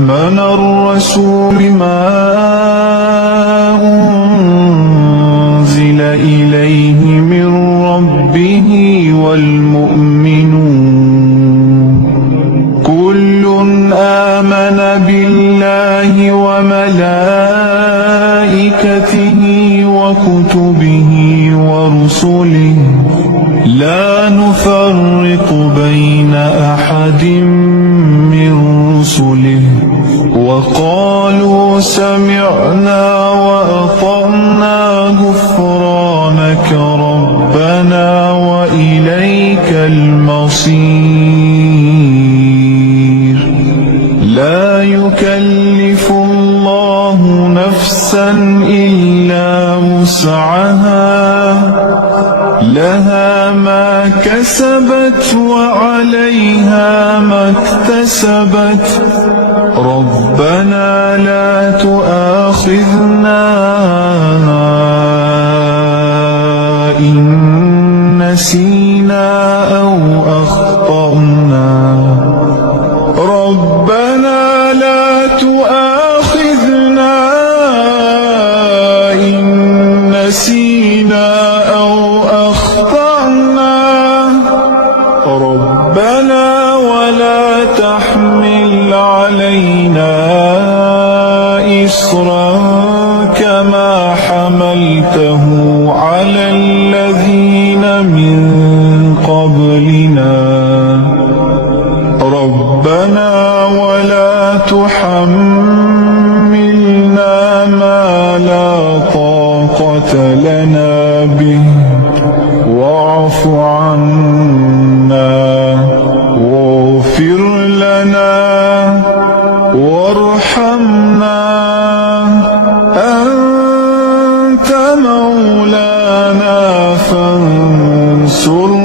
آمن الرسول بما أنزل إليه من ربه والمؤمنون كل آمن بالله وملائكته وكتبه ورسله لا نفرق بين أحد من رسله وقالوا سمعنا وأطعنا غفرانك ربنا وإليك المصير لا يكلف الله نفسا إلا وسعها لها ما كسبت وعليها ما اكتسبت ربنا لا تؤاخذنا إن نسينا أو أخطأنا ربنا لا تؤاخذنا إن نسينا أو أخطأنا ربنا ولا تحمل علينا إصرا كما حملته على الذين من قبلنا ربنا ولا تحملنا ما لا طاقة لنا به واعف عنا واغفر لنا وارحمنا أنت مولانا فانصرنا